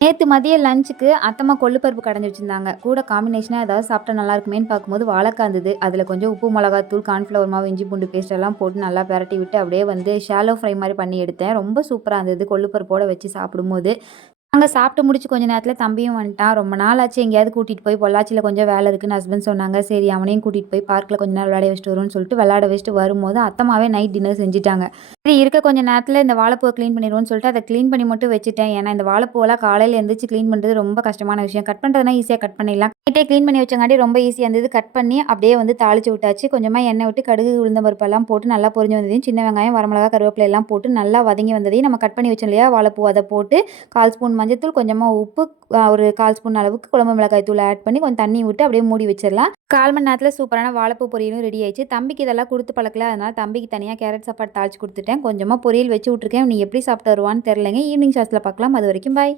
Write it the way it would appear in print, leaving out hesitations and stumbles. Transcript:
நேத்து மதியம் லஞ்சுக்கு அத்தம்மா கொள்ளு பருப்பு கடைஞ்சு வச்சிருந்தாங்க. கூட காம்பினேஷனா ஏதாவது சாப்பிட்டா நல்லா இருக்குமேன்னு பார்க்கும்போது வாழைக்கா இருந்தது. அதில கொஞ்சம் உப்பு, மிளகாத்தூள், கார்ன்ஃப்ளவர் மாவு, இஞ்சி பூண்டு பேஸ்ட் எல்லாம் போட்டு நல்லா பெரட்டி விட்டு அப்படியே வந்து ஷாலோ ஃப்ரை மாரி பண்ணி எடுத்தேன். ரொம்ப சூப்பரா இருந்தது கொள்ளு பருப்போட வச்சு சாப்பிடும்போது. நாங்க சாப்பிட்டு முடிச்சு கொஞ்ச நேரத்தில தம்பியும் வந்துட்டான். ரொம்ப நாள் ஆச்சு எங்கேயாவது கூட்டிட்டு போய் பொள்ளாச்சியில கொஞ்சம் வேலை இருக்குன்னு ஹஸ்பண்ட் சொன்னாங்க. சரி அவனையும் கூட்டிட்டு போய் பார்க்ல கொஞ்ச நேரம் விளையாட வச்சுட்டு வருவோம்னு சொல்லிட்டு விளையாட வச்சுட்டு வரும்போது அத்தம்மாவே நைட் டின்னர் செஞ்சுட்டாங்க. சரி இருக்க கொஞ்ச நேரத்தில இந்த வாழைப்பூவ கிளீன் பண்ணிருவோம்னு சொல்லிட்டு அத கிளீன் பண்ணி மட்டும் வச்சுட்டேன். ஏன்னா இந்த வாழைப்பூவெல்லாம் காலையில எந்திரிச்சு கிளீன் பண்றது ரொம்ப கஷ்டமான விஷயம். கட் பண்றதுனா ஈஸியா கட் பண்ணிடலாம். நைட்டே கிளீன் பண்ணி வச்சங்காட்டி ரொம்ப ஈஸியா இருந்தது. கட் பண்ணி அப்படியே வந்து தாளிச்சு விட்டாச்சு. கொஞ்சமா எண்ணெய் விட்டு கடுகு, உளுந்தம் பருப்பெல்லாம் போட்டு நல்லா பொரிஞ்சு வந்ததையும் சின்ன வெங்காயம், வரமிளகா, கருவேப்பிலை எல்லாம் போட்டு நல்லா வதங்கி வந்ததையும் நம்ம கட் பண்ணி வச்சோம் இல்லையா வாழைப்பூ அத போட்டு 1/4 ஸ்பூன் மஞ்சத்தூள், கொஞ்சமா உப்பு, ஒரு 1/4 ஸ்பூன் அளவுக்கு குழம்பு மிளகாய் தூள் ஆட் பண்ணி கொஞ்சம் தண்ணி விட்டு அப்படியே மூடி வச்சிடலாம். 1/4 மணி நேரத்தில சூப்பரான வாழைப்பூ பொரியலும் ரெடி ஆயிடுச்சு. தம்பிக்கு இதெல்லாம் குடுத்து பழக்கல. அதனால தம்பிக்கு தனியா கேரட் சாப்பாடு தாளிச்சு குடுத்துட்டேன். கொஞ்சமா பொரியல் வச்சு விட்டுருக்கேன். நீ எப்படி சாப்பிட்டு வருவான்னு தெரியலங்க. ஈவினிங் ஷாட்ஸ்ல பார்க்கலாம். அதுவரைக்கும் பாய்.